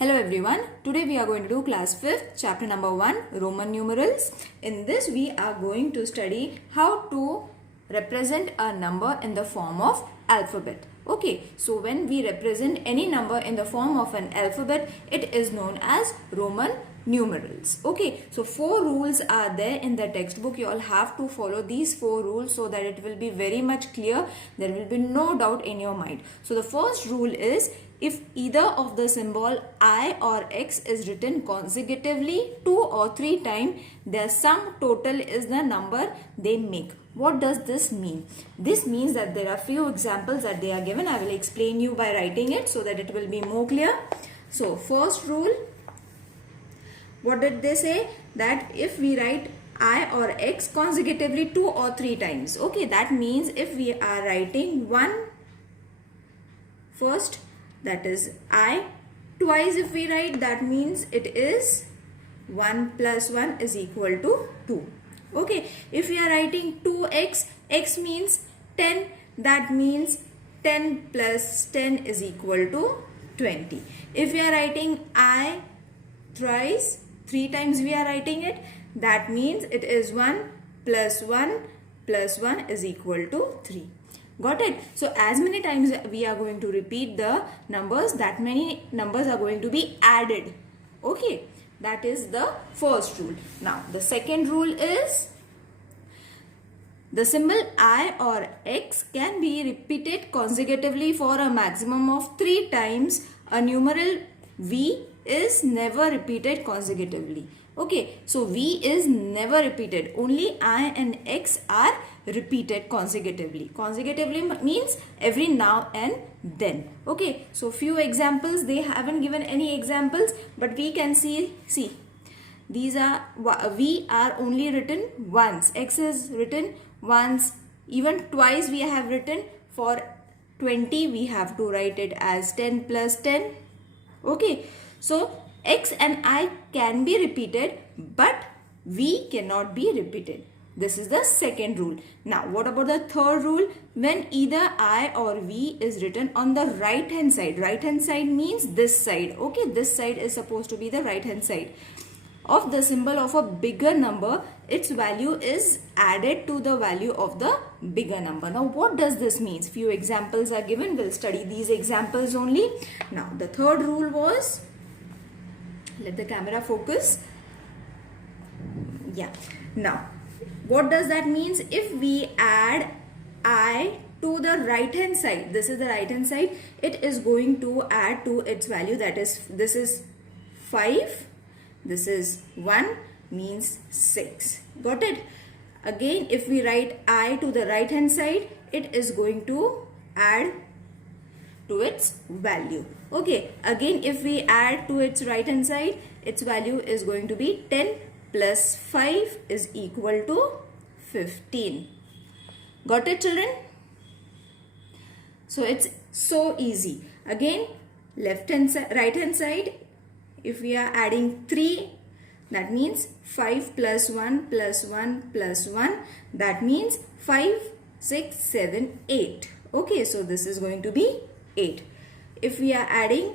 Hello everyone, today we are going to do class 5th chapter number 1 Roman numerals. In this we are going to study how to represent a number in the form of alphabet. Okay, so when we represent any number in the form of an alphabet, it is known as Roman numerals. Okay, so 4 rules are there in the textbook. You all have to follow these 4 rules so that it will be very much clear. There will be no doubt in your mind. So the first rule is, if either of the symbol I or X is written consecutively 2 or 3 times, their sum total is the number they make. What does this mean? This means that there are few examples that they are given. I will explain you by writing it so that it will be more clear. So first rule, what did they say? That if we write I or X consecutively 2 or 3 times. Okay, that means if we are writing 1 first, that is I, twice if we write, that means it is 1 plus 1 is equal to 2. Okay, if we are writing 2x, x means 10, that means 10 plus 10 is equal to 20. If we are writing I thrice, 3 times we are writing it, that means it is 1 plus 1 plus 1 is equal to 3. Got it? So as many times we are going to repeat the numbers, that many numbers are going to be added. Okay, that is the first rule. Now the second rule is, the symbol I or X can be repeated consecutively for a maximum of 3 times. A numeral V is never repeated consecutively. Okay, so V is never repeated. Only I and X are repeated consecutively. Consecutively means every now and then. Okay, so few examples. They haven't given any examples, but we can see these are, V are only written once. X is written once. Even twice we have written. For 20 we have to write it as 10 plus 10. Okay, so X and I can be repeated, but V cannot be repeated. This is the second rule. Now, what about the third rule? When either I or V is written on the right hand side. Right hand side means this side. Okay, this side is supposed to be the right hand side of the symbol of a bigger number, its value is added to the value of the bigger number. Now, what does this mean? Few examples are given. We'll study these examples only. Now, the third rule was, let the camera focus. Yeah. Now, what does that mean? If we add I to the right hand side, this is the right hand side, it is going to add to its value. That is, this is 5, this is 1, means 6. Got it? Again, if we write I to the right hand side, it is going to add to its value. Okay, again if we add to its right hand side, its value is going to be 10 plus 5 is equal to 15. Got it, children? So it's so easy. Again, left hand side, right hand side, if we are adding 3, that means 5 plus 1 plus 1 plus 1, that means 5, 6, 7, 8. Okay, so this is going to be 8. If we are adding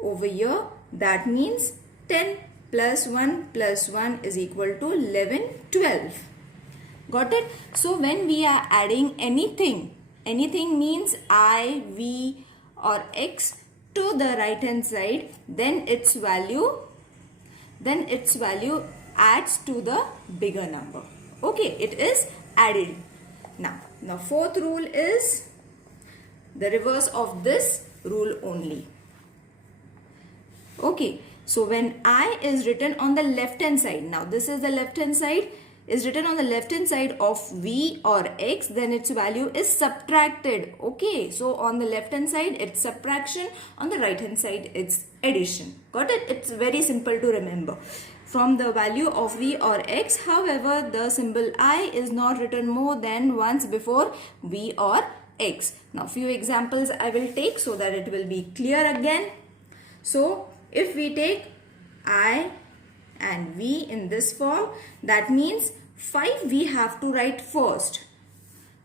over here, that means 10 plus 1 plus 1 is equal to 11, 12. Got it? So when we are adding anything means I, V or X to the right hand side, then its value adds to the bigger number. Okay, it is added. Now fourth rule is the reverse of this rule only. Okay, so when I is written on the left hand side, now this is the left hand side, is written on the left hand side of V or X, then its value is subtracted. Okay, so on the left hand side it's subtraction, on the right hand side it's addition. Got it? It's very simple to remember. From the value of V or X, however, the symbol I is not written more than once before V or X. Now few examples I will take so that it will be clear again. So if we take I and V in this form, that means 5 we have to write first.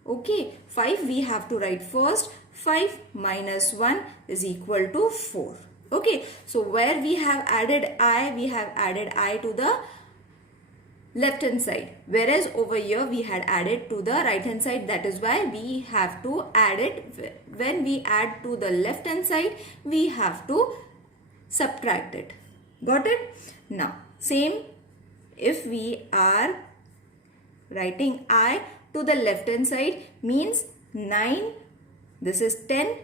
Okay, 5 we have to write first. 5 minus 1 is equal to 4. Okay, so where we have added I to the left hand side, whereas over here we had added to the right hand side. That is why we have to add it. When we add to the left hand side, we have to subtract it. Got it? Now same, if we are writing I to the left hand side, means 9, this is 10,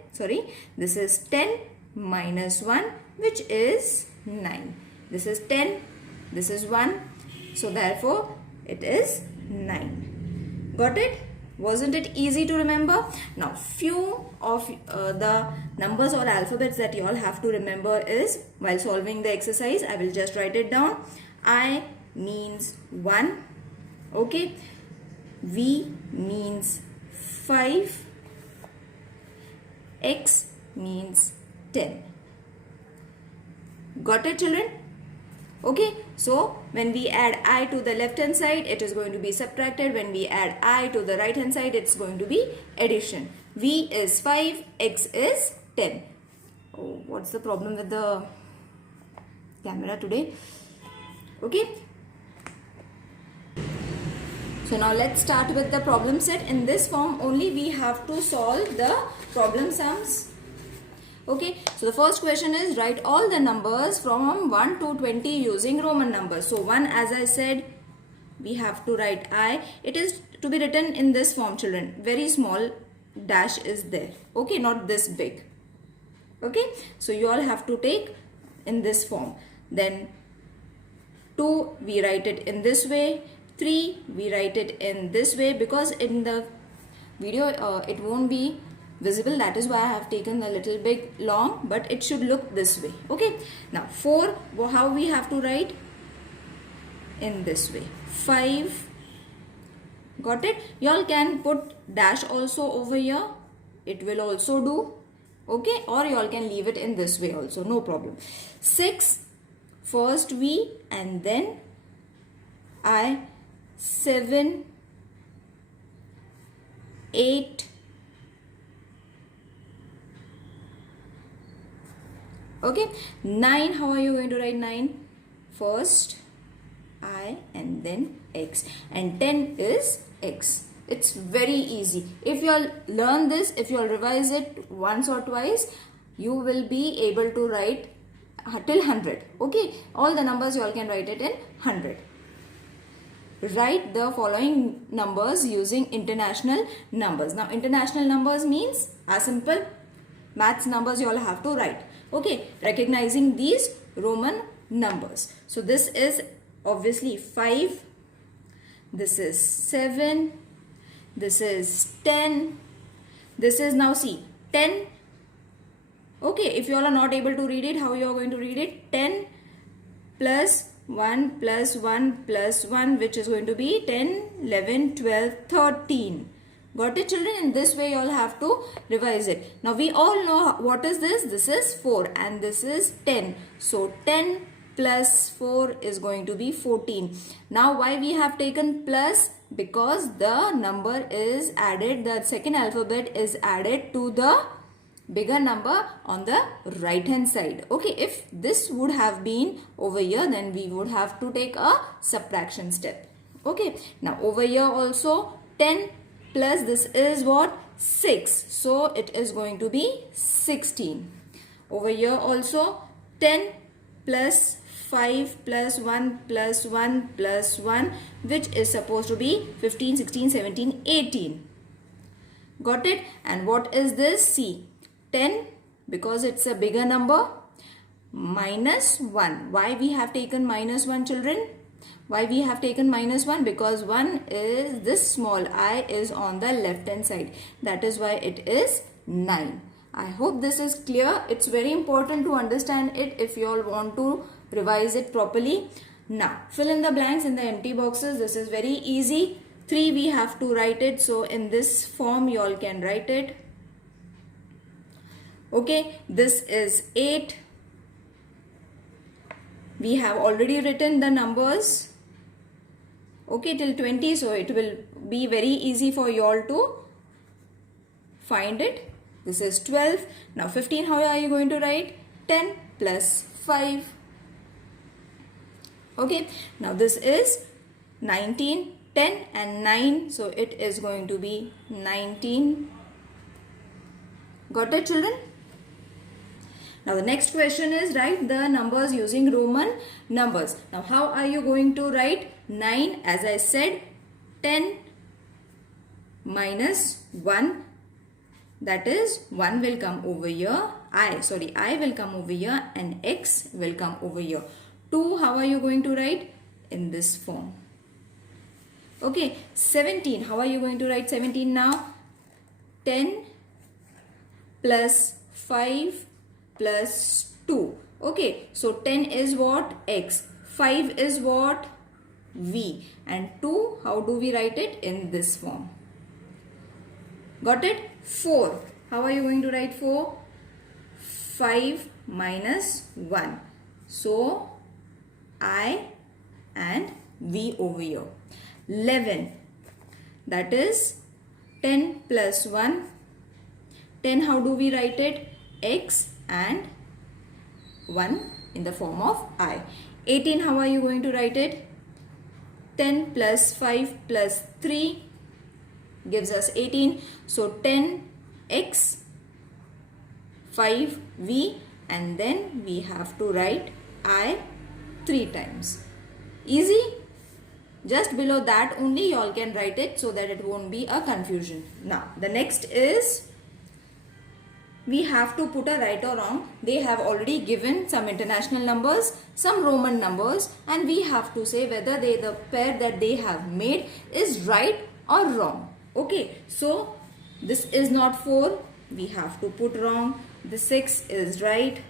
this is 10 minus 1, which is 9. This is 10, this is 1, so therefore it is 9. Got it? Wasn't it easy to remember? Now few of the numbers or alphabets that you all have to remember is, while solving the exercise, I will just write it down. I means 1, okay, V means 5, X means 10. Got it, children? Okay, so when we add I to the left hand side, it is going to be subtracted. When we add I to the right hand side, it's going to be addition. V is 5, X is 10. Oh, what's the problem with the camera today? Okay. So now let's start with the problem set. In this form only we have to solve the problem sums. Okay, so the first question is, write all the numbers from 1 to 20 using Roman numbers. So 1, as I said, we have to write I. It is to be written in this form, children. Very small dash is there. Okay, not this big. Okay, so you all have to take in this form. Then 2, we write it in this way. 3, we write it in this way, because in the video it won't be visible. That is why I have taken a little bit long, but it should look this way. Okay, now 4, how we have to write? In this way. 5, got it? You all can put dash also over here, it will also do. Okay, or you all can leave it in this way also, no problem. 6, first V and then I. 7, 8, okay. 9, how are you going to write 9? First I and then X, and 10 is X. It's very easy. If you all learn this, if you all revise it once or twice, you will be able to write till 100. Okay, all the numbers you all can write it in 100. Write the following numbers using international numbers. Now international numbers means as simple maths numbers you all have to write. Okay, recognizing these Roman numbers. So this is obviously 5, this is 7, this is 10, this is, now see, 10. Okay, if you all are not able to read it, how you are going to read it? 10 plus 1 plus 1 plus 1, which is going to be 10, 11, 12, 13. Got it, children? In this way you all have to revise it. Now we all know what is this. This is 4 and this is 10. So 10 plus 4 is going to be 14. Now why we have taken plus? Because the number is added, the second alphabet is added to the bigger number on the right hand side. Okay, if this would have been over here, then we would have to take a subtraction step. Okay, now over here also 10 plus this is what? 6. So it is going to be 16. Over here also 10 plus 5 plus 1 plus 1 plus 1, which is supposed to be 15, 16, 17, 18. Got it? And what is this? See, 10, because it's a bigger number, minus 1. Why we have taken minus 1, children? Why we have taken minus 1? Because 1 is, this small I is on the left hand side. That is why it is 9. I hope this is clear. It's very important to understand it if you all want to revise it properly. Now, fill in the blanks in the empty boxes. This is very easy. 3 we have to write it. So, in this form you all can write it. Okay, this is 8. We have already written the numbers. Okay, till 20. So, it will be very easy for you all to find it. This is 12. Now 15, how are you going to write? 10 plus 5. Okay, now this is 19, 10 and 9, so it is going to be 19. Got it, children? Now the next question is write the numbers using Roman numbers. Now how are you going to write 9? As I said, 10 minus 1, that is 1 will come over here, I will come over here and x will come over here. 2, how are you going to write? In this form. Okay, 17, how are you going to write 17 now? 10 plus 5 plus 2. Okay, so 10 is what? X. 5 is what? V. And 2, how do we write it? In this form. Got it? 4. How are you going to write 4? 5 minus 1. So, I and V over here. 11. That is 10 plus 1. 10, how do we write it? X and 1 in the form of I. 18, how are you going to write it? 10 plus 5 plus 3 gives us 18. So 10x, 5v, and then we have to write I 3 times. Easy? Just below that only you all can write it so that it won't be a confusion. Now the next is we have to put a right or wrong. They have already given some international numbers, some Roman numbers, and we have to say whether the pair that they have made is right or wrong. Okay, so this is not 4, we have to put wrong. The 6 is right,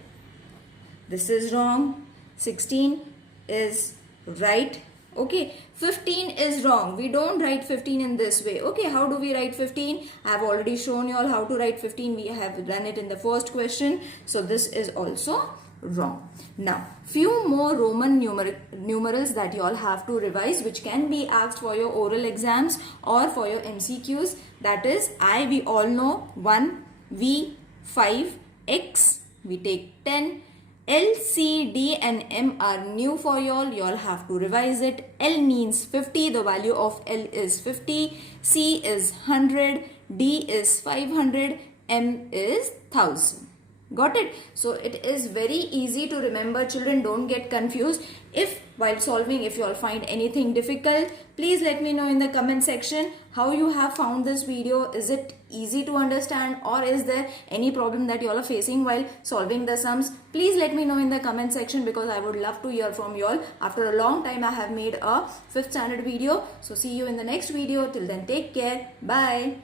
this is wrong. 16 is right. Okay, 15 is wrong. We don't write 15 in this way. Okay, how do we write 15? I have already shown you all how to write 15. We have done it in the first question. So this is also wrong. Now, few more Roman numerals that you all have to revise, which can be asked for your oral exams or for your MCQs. That is I, we all know, 1, V, 5, X, we take 10. L, C, D and M are new for you all. You all have to revise it. L means 50. The value of L is 50. C is 100. D is 500. M is 1000. Got it? So it is very easy to remember. Children, don't get confused. If while solving, if you all find anything difficult, please let me know in the comment section how you have found this video. Is it easy to understand, or is there any problem that you all are facing while solving the sums? Please let me know in the comment section, because I would love to hear from you all. After a long time I have made a 5th standard video. So see you in the next video. Till then, take care. Bye.